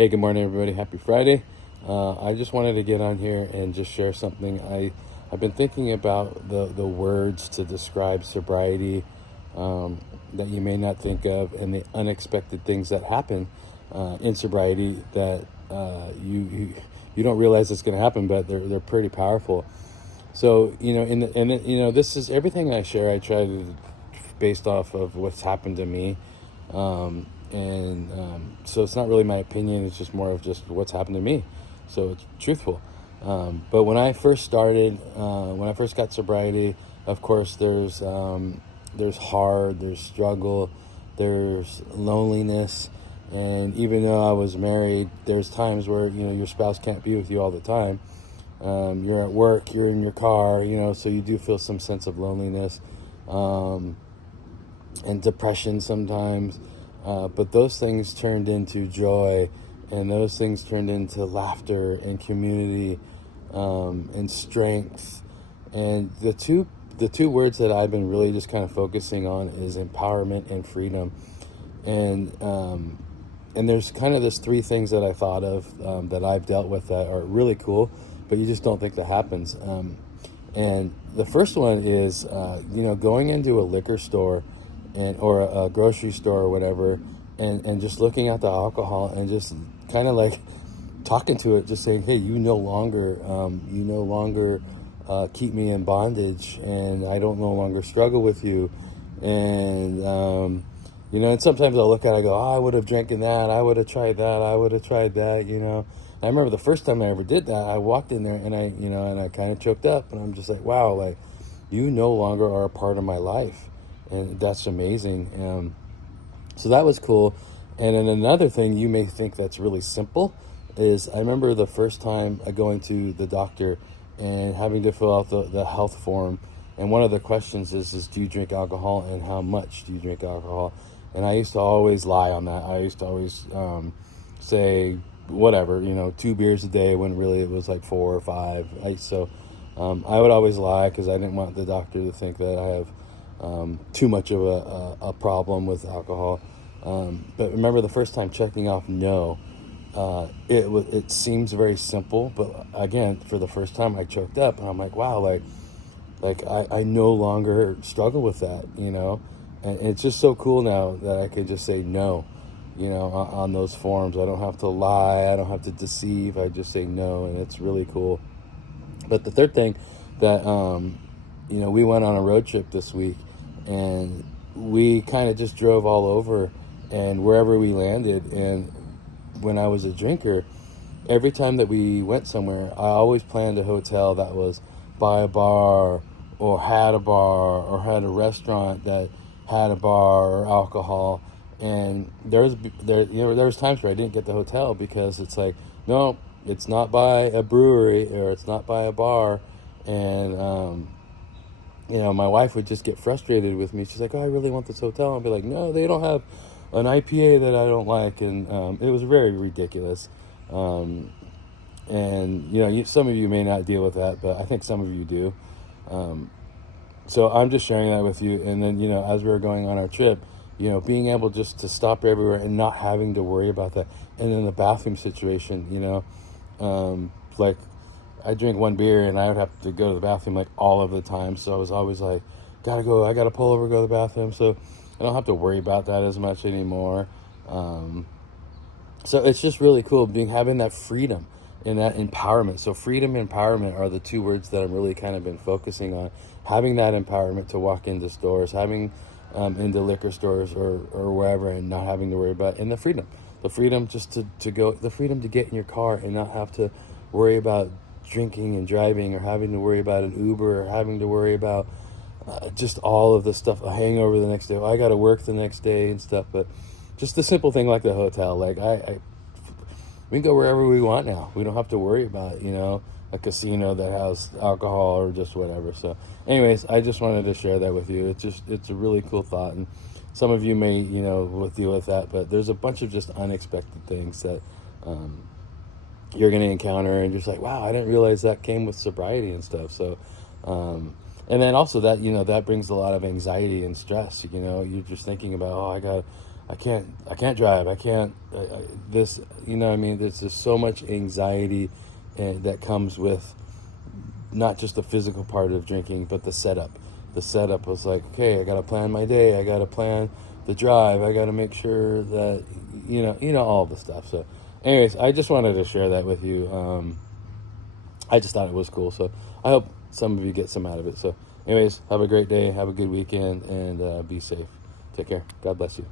Hey, good morning, everybody. Happy Friday. I just wanted to get on here and just share something. I've been thinking about the words to describe sobriety that you may not think of, and the unexpected things that happen in sobriety that you don't realize it's going to happen, but they're pretty powerful. So this is everything I share. I try to based off of what's happened to me. So it's not really my opinion. It's just more of just what's happened to me. So it's truthful. But when I first started, when I first got sobriety, of course, there's struggle, there's loneliness. And even though I was married, there's times where, your spouse can't be with you all the time. You're at work, you're in your car, so you do feel some sense of loneliness. And depression sometimes, but those things turned into joy, and those things turned into laughter and community, and strength. And the two words that I've been really just kind of focusing on is empowerment and freedom. And there's kind of this three things that I thought of that I've dealt with that are really cool, but you just don't think that happens. And the first one is going into a liquor store or a grocery store or whatever, and just looking at the alcohol and just kind of like talking to it, just saying, hey, you no longer keep me in bondage, and I don't no longer struggle with you. And and sometimes I'll look at it, I go, oh, I would have drank in that, I would have tried that, I would have tried that. I remember the first time I ever did that, I walked in there and I kind of choked up, and I'm just like, wow, like, you no longer are a part of my life. And that's amazing. So that was cool. And then another thing you may think that's really simple is I remember the first time going to the doctor and having to fill out the health form. And one of the questions is do you drink alcohol, and how much do you drink alcohol? And I used to always lie on that. I used to always say whatever, 2 beers a day, when really it was like 4 or 5. I would always lie because I didn't want the doctor to think that I have too much of a problem with alcohol. But remember the first time checking off no, it seems very simple, but again, for the first time I choked up, and I'm like, wow, like I no longer struggle with that, and it's just so cool now that I could just say no, on those forms. I don't have to lie, I don't have to deceive, I just say no, and it's really cool. But the third thing that we went on a road trip this week, and we kind of just drove all over and wherever we landed. And when I was a drinker, every time that we went somewhere, I always planned a hotel that was by a bar, or had a bar, or had a restaurant that had a bar or alcohol. And there was times where I didn't get the hotel because it's like, no, it's not by a brewery, or it's not by a bar. And my wife would just get frustrated with me. She's like, oh, I really want this hotel. I'd be like, no, they don't have an IPA that I don't like. And it was very ridiculous. And some of you may not deal with that, but I think some of you do. So I'm just sharing that with you. And then, as we were going on our trip, being able just to stop everywhere and not having to worry about that. And then the bathroom situation, like, I drink 1 beer and I would have to go to the bathroom like all of the time. So I was always like, I gotta pull over, go to the bathroom. So I don't have to worry about that as much anymore. So it's just really cool having that freedom and that empowerment. So freedom and empowerment are the two words that I've really kind of been focusing on. Having that empowerment to walk into stores, having into liquor stores or wherever, and not having to worry about it. And the freedom just to go, the freedom to get in your car and not have to worry about drinking and driving, or having to worry about an Uber, or having to worry about just all of the stuff, a hangover the next day. I got to work the next day and stuff. But just the simple thing like the hotel, like we can go wherever we want now. We don't have to worry about a casino that has alcohol or just whatever. So anyways, I just wanted to share that with you. It's a really cool thought, and some of you may will deal with that, but there's a bunch of just unexpected things that you're going to encounter, and just like, wow, I didn't realize that came with sobriety and stuff. So and then also that that brings a lot of anxiety and stress. You're just thinking about, oh, I can't drive. I can't, this, you know what I mean? There's just so much anxiety that comes with not just the physical part of drinking, but the setup. The setup was like, okay, I got to plan my day. I got to plan the drive. I got to make sure that, all the stuff. So anyways, I just wanted to share that with you. I just thought it was cool. So I hope some of you get some out of it. So anyways, have a great day. Have a good weekend, and be safe. Take care. God bless you.